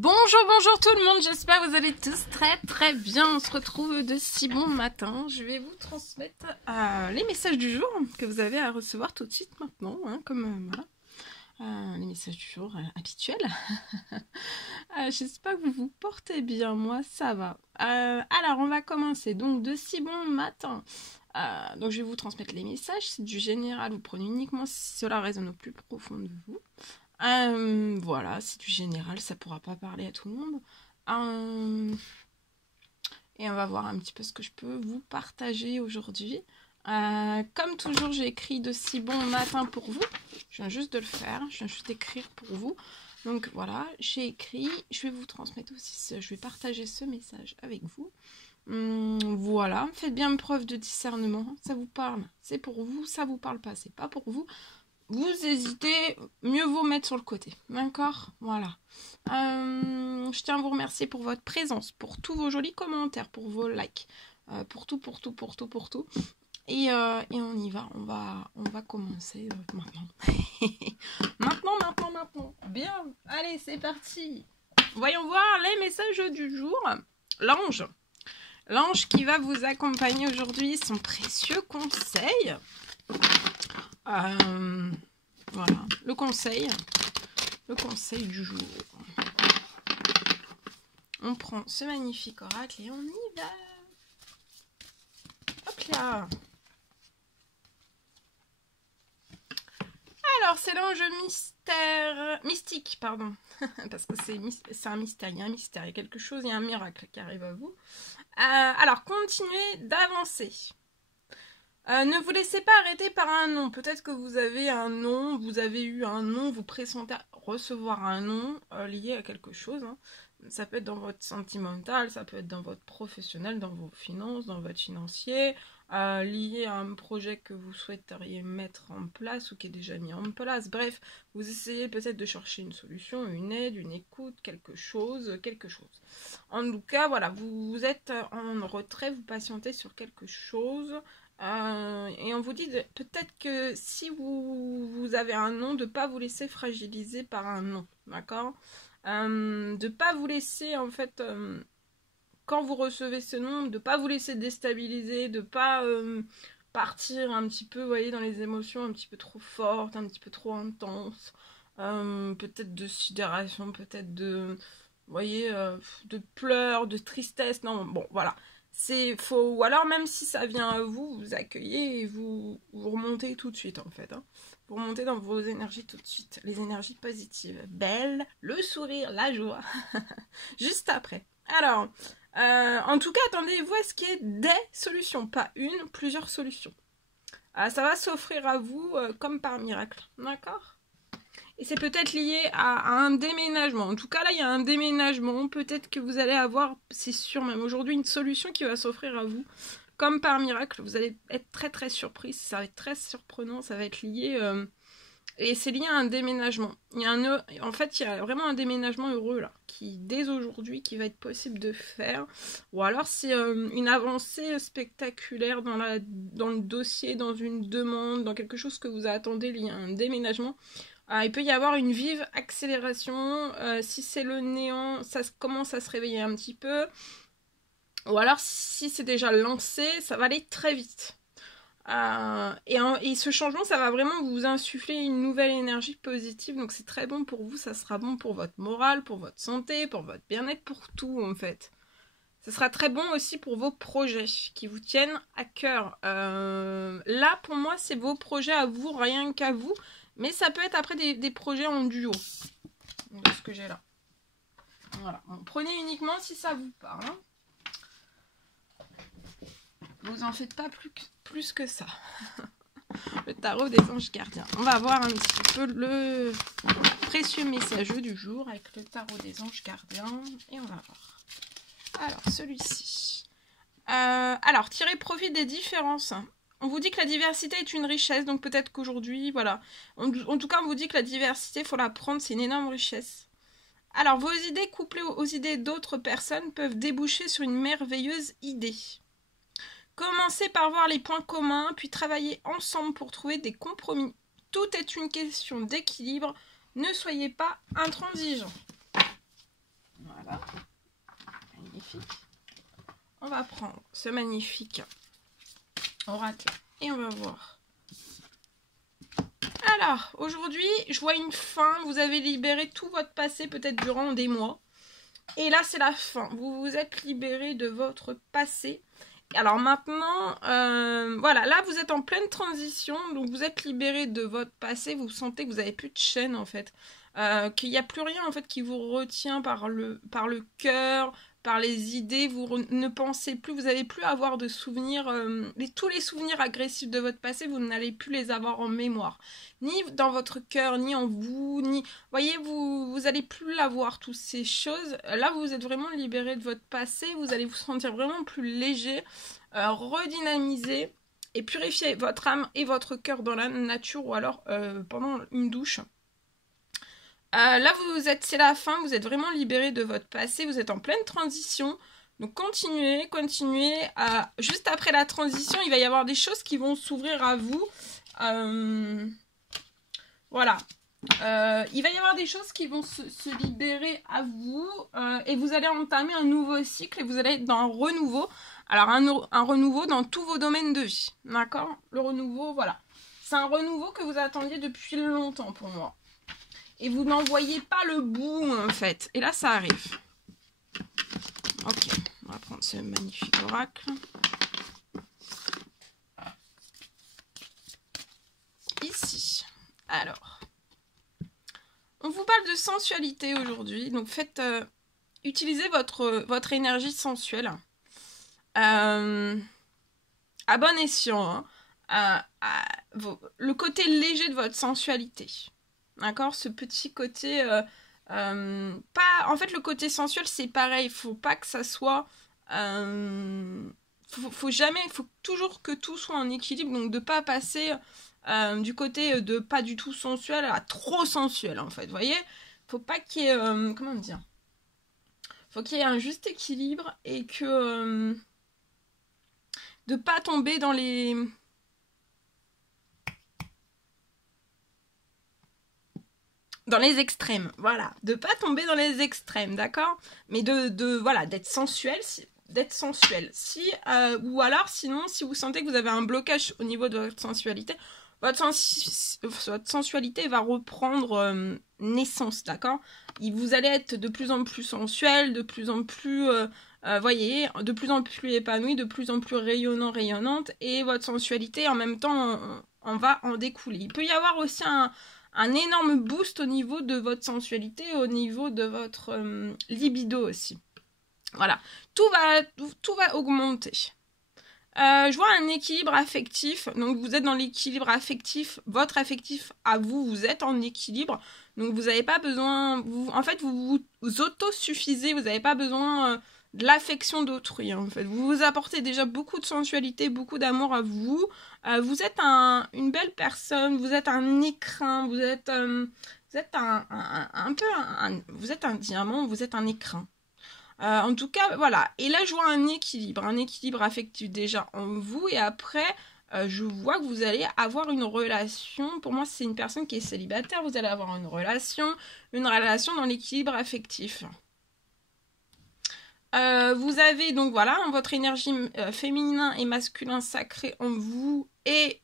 Bonjour, bonjour tout le monde, j'espère que vous allez tous très bien. On se retrouve de si bon matin. Je vais vous transmettre les messages du jour que vous avez à recevoir tout de suite maintenant, hein, comme voilà. Les messages du jour habituels. J'espère que vous vous portez bien, moi ça va. Alors on va commencer, donc de si bon matin. Donc je vais vous transmettre les messages, c'est du général, vous prenez uniquement si cela résonne au plus profond de vous. Voilà, c'est du général, ça pourra pas parler à tout le monde. Et on va voir un petit peu ce que je peux vous partager aujourd'hui. Comme toujours, j'ai écrit de si bon matin pour vous. Je viens juste de le faire, je viens juste d'écrire pour vous. Donc voilà, j'ai écrit, je vais vous transmettre aussi, je vais partager ce message avec vous. Voilà, faites bien preuve de discernement, ça vous parle, c'est pour vous, ça vous parle pas, c'est pas pour vous. Vous hésitez, mieux vaut mettre sur le côté, d'accord? Voilà. Je tiens à vous remercier pour votre présence, pour tous vos jolis commentaires, pour vos likes, pour tout. Et on y va, on va commencer maintenant. maintenant. Bien, allez, c'est parti. Voyons voir les messages du jour. L'ange. L'ange qui va vous accompagner aujourd'hui, son précieux conseil. Voilà, le conseil du jour. On prend ce magnifique oracle et on y va. Hop là. Alors, c'est l'ange mystique, pardon. Parce que c'est un mystère, il y a un mystère, il y a quelque chose, il y a un miracle qui arrive à vous. Alors, continuez d'avancer. Ne vous laissez pas arrêter par un nom. Peut-être que vous avez un nom, vous avez eu un nom, vous pressentez recevoir un nom lié à quelque chose. Hein. Ça peut être dans votre sentimental, ça peut être dans votre professionnel, dans vos finances, dans votre financier, lié à un projet que vous souhaiteriez mettre en place ou qui est déjà mis en place. Bref, vous essayez peut-être de chercher une solution, une aide, une écoute, quelque chose. En tout cas, voilà, vous êtes en retrait, vous patientez sur quelque chose. Et on vous dit peut-être que si vous avez un nom, de ne pas vous laisser fragiliser par un nom, d'accord? De ne pas vous laisser, en fait, quand vous recevez ce nom, de ne pas vous laisser déstabiliser, de ne pas partir un petit peu, vous voyez, dans les émotions un petit peu trop fortes, un petit peu trop intenses, peut-être de sidération, peut-être de, vous voyez, de pleurs, de tristesse, non, bon, voilà. C'est faux, ou alors même si ça vient à vous, vous accueillez et vous remontez tout de suite en fait. Hein. Vous remontez dans vos énergies tout de suite, les énergies positives. Belle, le sourire, la joie. Juste après. Alors, en tout cas, attendez-vous à ce qu'il y ait des solutions, pas une, plusieurs solutions. Ça va s'offrir à vous comme par miracle, d'accord ? Et c'est peut-être lié à un déménagement. En tout cas, là, il y a un déménagement. Peut-être que vous allez avoir, c'est sûr, même aujourd'hui, une solution qui va s'offrir à vous. Comme par miracle, vous allez être très surprise. Ça va être très surprenant. Ça va être lié... et c'est lié à un déménagement. En fait, il y a vraiment un déménagement heureux, là, qui, dès aujourd'hui, qui va être possible de faire. Ou alors, c'est une avancée spectaculaire dans le dossier, dans une demande, dans quelque chose que vous attendez lié à un déménagement. Il peut y avoir une vive accélération, si c'est le néant, ça commence à se réveiller un petit peu, ou alors si c'est déjà lancé, ça va aller très vite. Et ce changement, ça va vraiment vous insuffler une nouvelle énergie positive, donc c'est très bon pour vous, ça sera bon pour votre morale, pour votre santé, pour votre bien-être, pour tout en fait. Ce sera très bon aussi pour vos projets qui vous tiennent à cœur. Là, pour moi, c'est vos projets à vous, rien qu'à vous. Mais ça peut être après des projets en duo. De ce que j'ai là. Voilà. Bon, prenez uniquement si ça vous parle. Hein. Vous en faites pas plus que ça. Le tarot des anges gardiens. On va voir un petit peu le précieux messageux du jour avec le tarot des anges gardiens. Et on va voir. Alors, celui-ci. Alors, tirez profit des différences. On vous dit que la diversité est une richesse, donc peut-être qu'aujourd'hui, voilà. En tout cas, on vous dit que la diversité, il faut la prendre, c'est une énorme richesse. Alors, vos idées couplées aux idées d'autres personnes peuvent déboucher sur une merveilleuse idée. Commencez par voir les points communs, puis travaillez ensemble pour trouver des compromis. Tout est une question d'équilibre, ne soyez pas intransigeants. là-bas. Magnifique. On va prendre ce magnifique oracle et on va voir. Alors, aujourd'hui, je vois une fin. Vous avez libéré tout votre passé, peut-être durant des mois. Et là, c'est la fin. Vous vous êtes libéré de votre passé. Alors maintenant, voilà, là, vous êtes en pleine transition. Donc, vous êtes libéré de votre passé. Vous sentez que vous n'avez plus de chaîne, en fait. Qu'il n'y a plus rien, en fait, qui vous retient par le cœur, par les idées, vous ne pensez plus, vous n'allez plus avoir de souvenirs, tous les souvenirs agressifs de votre passé, vous n'allez plus les avoir en mémoire, ni dans votre cœur, ni en vous, ni, voyez, vous allez plus l'avoir, toutes ces choses. Là, vous êtes vraiment libéré de votre passé, vous allez vous sentir vraiment plus léger, redynamiser et purifier votre âme et votre cœur dans la nature ou alors pendant une douche. Là, c'est la fin, vous êtes vraiment libéré de votre passé, vous êtes en pleine transition. Donc continuez. Juste après la transition, il va y avoir des choses qui vont s'ouvrir à vous. Voilà. Il va y avoir des choses qui vont se libérer à vous. Et vous allez entamer un nouveau cycle et vous allez être dans un renouveau. Alors un renouveau dans tous vos domaines de vie. D'accord? Le renouveau, voilà. C'est un renouveau que vous attendiez depuis longtemps pour moi. Et vous n'en voyez pas le bout, en fait. Et là, ça arrive. Ok, on va prendre ce magnifique oracle. Ici. Alors. On vous parle de sensualité aujourd'hui. Donc, utilisez votre énergie sensuelle. À bon escient. Hein, le côté léger de votre sensualité. D'accord, ce petit côté en fait, le côté sensuel, c'est pareil. Il faut pas que ça soit faut toujours que tout soit en équilibre. Donc de pas passer du côté de pas du tout sensuel à trop sensuel, en fait. Vous voyez, faut pas qu'il y ait comment dire, faut qu'il y ait un juste équilibre et que de pas tomber dans les extrêmes, voilà, de pas tomber dans les extrêmes, d'accord, mais voilà, d'être sensuel, ou alors sinon, si vous sentez que vous avez un blocage au niveau de votre sensualité, votre sensualité va reprendre naissance, d'accord, vous allez être de plus en plus sensuel, de plus en plus voyez, de plus en plus épanoui, de plus en plus rayonnante, et votre sensualité en même temps on va en découler. Il peut y avoir aussi un énorme boost au niveau de votre sensualité, au niveau de votre libido aussi. Voilà, tout va augmenter. Je vois un équilibre affectif, donc vous êtes dans l'équilibre affectif, votre affectif à vous, vous êtes en équilibre, donc vous n'avez pas besoin, en fait vous autosuffisez, vous n'avez pas besoin de l'affection d'autrui, en fait. Vous vous apportez déjà beaucoup de sensualité, beaucoup d'amour à vous. Vous êtes une belle personne, vous êtes un écrin, vous êtes un diamant, vous êtes un écrin. En tout cas, voilà. Et là, je vois un équilibre affectif déjà en vous. Et après, je vois que vous allez avoir une relation. Pour moi, c'est une personne qui est célibataire. Vous allez avoir une relation dans l'équilibre affectif. Vous avez donc voilà votre énergie féminin et masculin sacré en vous et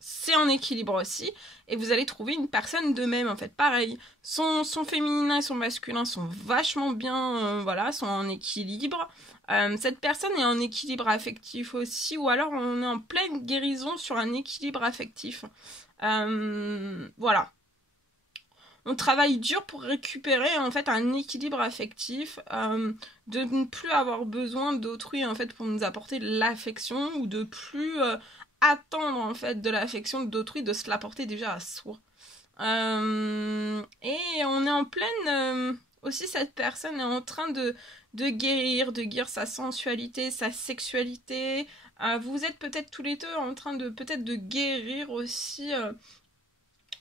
c'est en équilibre aussi et vous allez trouver une personne de même en fait pareil, son féminin et son masculin sont vachement bien voilà, sont en équilibre. Cette personne est en équilibre affectif aussi ou alors on est en pleine guérison sur un équilibre affectif. Voilà. On travaille dur pour récupérer en fait un équilibre affectif, de ne plus avoir besoin d'autrui en fait pour nous apporter de l'affection ou de plus attendre en fait de l'affection d'autrui, de se l'apporter déjà à soi. Et on est en pleine aussi cette personne est en train de guérir sa sensualité, sa sexualité. Vous êtes peut-être tous les deux en train de guérir aussi.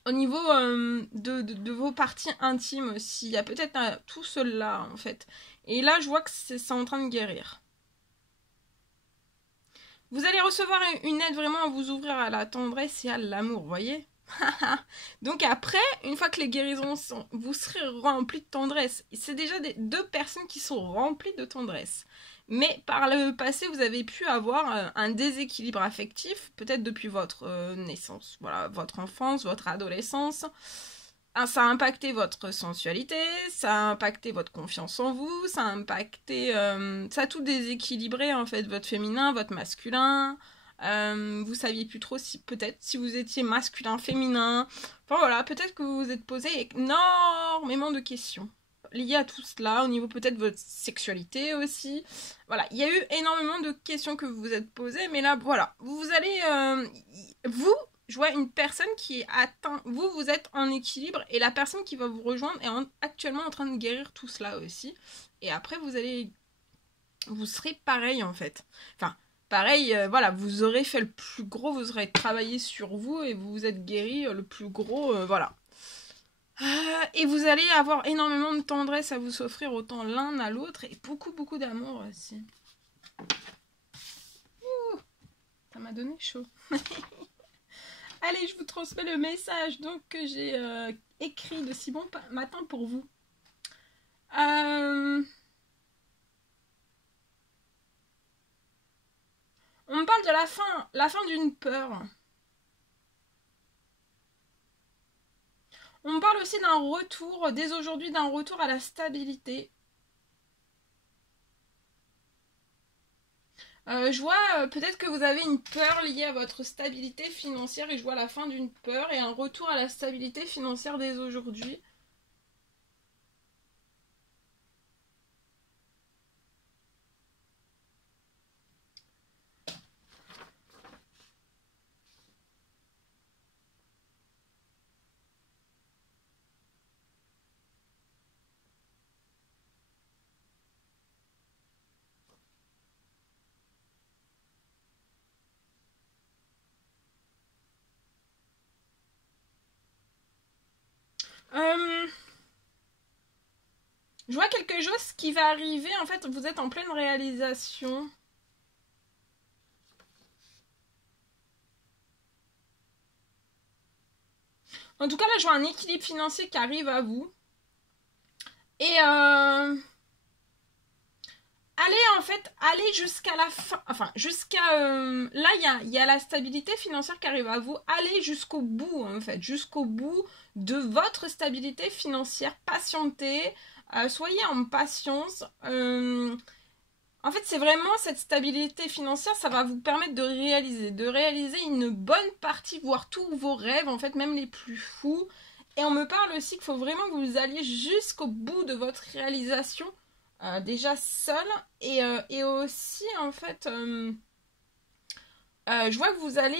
Au niveau de vos parties intimes aussi, il y a peut-être tout cela en fait. Et là, je vois que c'est en train de guérir. Vous allez recevoir une aide vraiment à vous ouvrir à la tendresse et à l'amour, vous voyez ? Donc après, une fois que les guérisons sont, vous serez rempli de tendresse. C'est déjà deux personnes qui sont remplies de tendresse. Mais par le passé, vous avez pu avoir un déséquilibre affectif, peut-être depuis votre naissance, voilà, votre enfance, votre adolescence. Ça a impacté votre sensualité, ça a impacté votre confiance en vous, ça a impacté, ça a tout déséquilibré en fait, votre féminin, votre masculin. Vous saviez plus trop si peut-être si vous étiez masculin, féminin. Enfin voilà, peut-être que vous vous êtes posé énormément de questions liées à tout cela, au niveau peut-être de votre sexualité aussi. Voilà, il y a eu énormément de questions que vous vous êtes posées, mais là voilà, vous allez, je vois une personne qui est atteinte, vous êtes en équilibre et la personne qui va vous rejoindre est actuellement en train de guérir tout cela aussi. Et après vous serez pareil en fait. Enfin, pareil, voilà, vous aurez fait le plus gros, vous aurez travaillé sur vous et vous vous êtes guéri le plus gros, voilà. Et vous allez avoir énormément de tendresse à vous offrir autant l'un à l'autre et beaucoup, beaucoup d'amour aussi. Ouh, ça m'a donné chaud. Allez, je vous transmets le message donc que j'ai écrit de si bon matin pour vous. On me parle de la fin d'une peur. On me parle aussi d'un retour, dès aujourd'hui, d'un retour à la stabilité. Je vois peut-être que vous avez une peur liée à votre stabilité financière et je vois la fin d'une peur et un retour à la stabilité financière dès aujourd'hui. Je vois quelque chose qui va arriver. En fait, vous êtes en pleine réalisation. En tout cas, là, je vois un équilibre financier qui arrive à vous. Et allez jusqu'à la fin. Enfin, jusqu'à... là, il y a la stabilité financière qui arrive à vous. Allez jusqu'au bout, en fait. Jusqu'au bout de votre stabilité financière. Patientez. Soyez en patience. En fait, c'est vraiment cette stabilité financière, ça va vous permettre de réaliser une bonne partie, voire tous vos rêves, en fait, même les plus fous. Et on me parle aussi qu'il faut vraiment que vous alliez jusqu'au bout de votre réalisation, déjà seul, et aussi, en fait, je vois que vous allez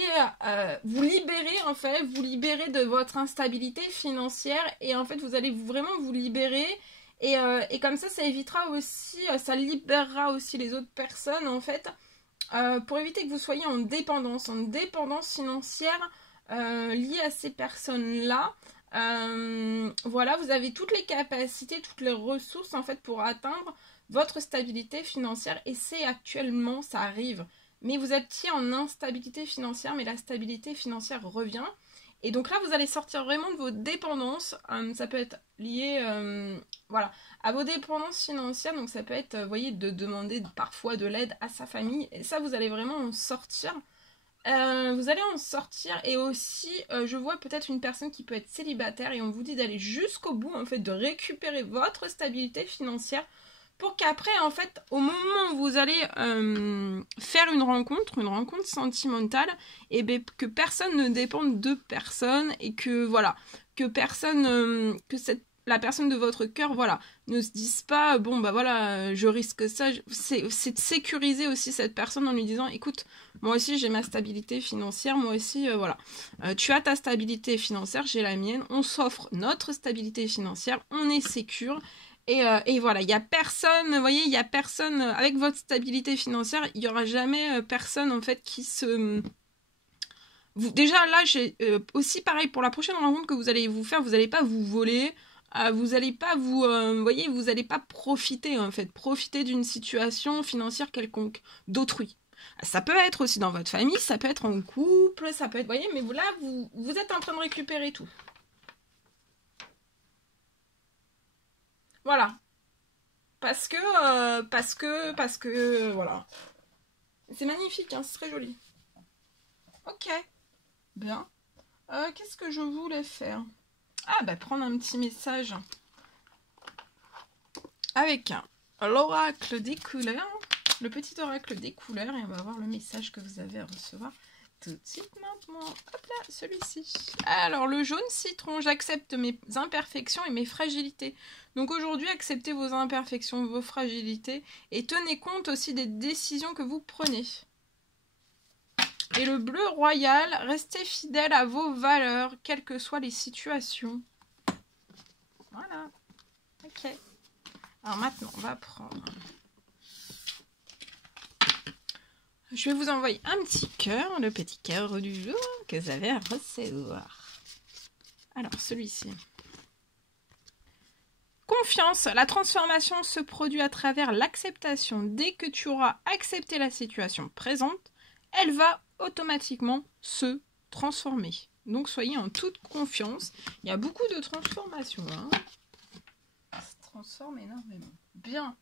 vous libérer, en fait, vous libérer de votre instabilité financière, et en fait, vous allez vraiment vous libérer. Et comme ça évitera aussi, ça libérera aussi les autres personnes en fait, pour éviter que vous soyez en dépendance financière liée à ces personnes-là. Voilà, vous avez toutes les capacités, toutes les ressources en fait pour atteindre votre stabilité financière et c'est actuellement, ça arrive. Mais vous étiez en instabilité financière, mais la stabilité financière revient. Et donc là, vous allez sortir vraiment de vos dépendances. Ça peut être lié voilà, à vos dépendances financières. Donc ça peut être, vous voyez, de demander parfois de l'aide à sa famille. Et ça, vous allez vraiment en sortir. Vous allez en sortir. Et aussi, je vois peut-être une personne qui peut être célibataire. Et on vous dit d'aller jusqu'au bout, en fait, de récupérer votre stabilité financière. Pour qu'après, en fait, au moment où vous allez faire une rencontre sentimentale, et bien, que personne ne dépende de personne et que voilà, que personne, la personne de votre cœur, voilà, ne se dise pas, bon bah voilà, je risque ça. C'est de sécuriser aussi cette personne en lui disant, écoute, moi aussi j'ai ma stabilité financière, moi aussi, voilà, tu as ta stabilité financière, j'ai la mienne, on s'offre notre stabilité financière, on est sécure. Et voilà, il n'y a personne, vous voyez, il n'y a personne, avec votre stabilité financière, il n'y aura jamais personne, en fait, qui se... déjà, là, j'ai aussi pareil, pour la prochaine rencontre que vous allez vous faire, vous n'allez pas vous voler, vous n'allez pas vous... voyez, vous n'allez pas profiter, en fait, profiter d'une situation financière quelconque, d'autrui. Ça peut être aussi dans votre famille, ça peut être en couple, ça peut être... Vous voyez, mais là, vous êtes en train de récupérer tout. Voilà. Parce que, voilà. C'est magnifique, hein, c'est très joli. Ok. Bien. Qu'est-ce que je voulais faire? Ah, bah, prendre un petit message avec l'oracle des couleurs. Le petit oracle des couleurs. Et on va voir le message que vous avez à recevoir tout de suite maintenant. Hop là, celui-ci. Alors, le jaune citron. J'accepte mes imperfections et mes fragilités. Donc aujourd'hui, acceptez vos imperfections, vos fragilités. Et tenez compte aussi des décisions que vous prenez. Et le bleu royal, restez fidèle à vos valeurs, quelles que soient les situations. Voilà. Ok. Alors maintenant, on va prendre... Je vais vous envoyer un petit cœur, le petit cœur du jour que vous avez à recevoir. Alors, celui-ci. Confiance. La transformation se produit à travers l'acceptation. Dès que tu auras accepté la situation présente, elle va automatiquement se transformer. Donc, soyez en toute confiance. Il y a beaucoup de transformations. Hein. Ça se transforme énormément. Bien.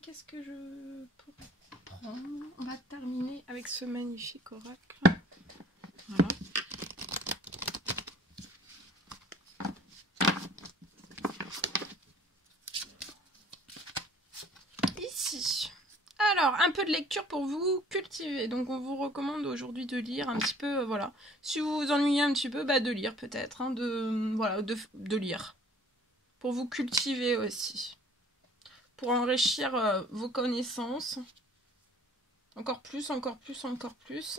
Qu'est-ce que je pourrais prendre? On va terminer avec ce magnifique oracle. Voilà. Ici. Alors, un peu de lecture pour vous cultiver. Donc, on vous recommande aujourd'hui de lire un petit peu, voilà. Si vous vous ennuyez un petit peu, bah, de lire peut-être. Hein, de lire. Pour vous cultiver aussi. Pour enrichir vos connaissances. Encore plus, encore plus, encore plus.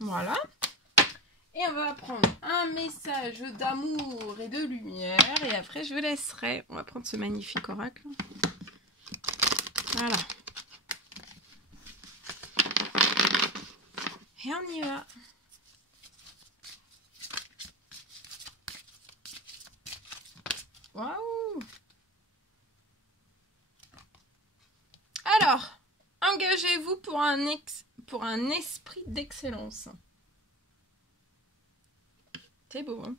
Voilà. Et on va prendre un message d'amour et de lumière. Et après, je vous laisserai. On va prendre ce magnifique oracle. Voilà. Et on y va. Waouh! Alors, engagez-vous pour un esprit d'excellence. C'est beau, hein?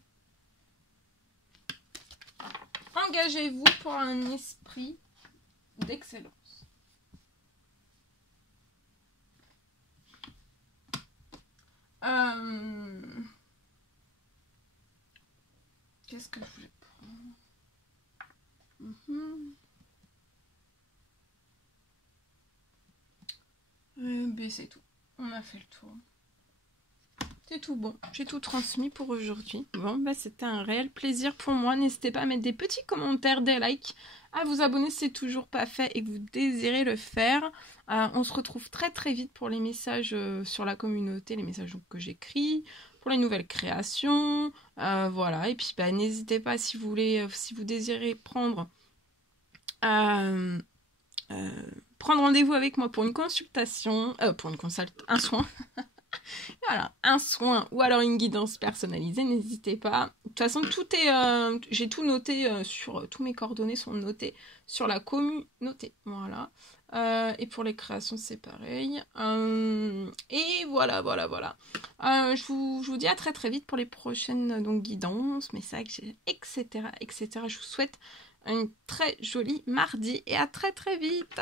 Engagez-vous pour un esprit d'excellence. Qu'est-ce que je voulais prendre? Ben c'est tout. On a fait le tour. C'est tout bon. J'ai tout transmis pour aujourd'hui. Bon, bah c'était un réel plaisir pour moi. N'hésitez pas à mettre des petits commentaires, des likes, à vous abonner si c'est toujours pas fait et que vous désirez le faire. On se retrouve très très vite pour les messages sur la communauté, les messages que j'écris, pour les nouvelles créations. Voilà. Et puis bah, n'hésitez pas si vous voulez, si vous désirez prendre rendez-vous avec moi pour une consultation, un soin. Voilà, un soin ou alors une guidance personnalisée, n'hésitez pas. De toute façon, tout est, j'ai tout noté tous mes coordonnées sont notées sur la communauté. Voilà. Et pour les créations, c'est pareil. Et voilà. Je vous dis à très très vite pour les prochaines guidances, messages, etc. Je vous souhaite un très joli mardi et à très très vite.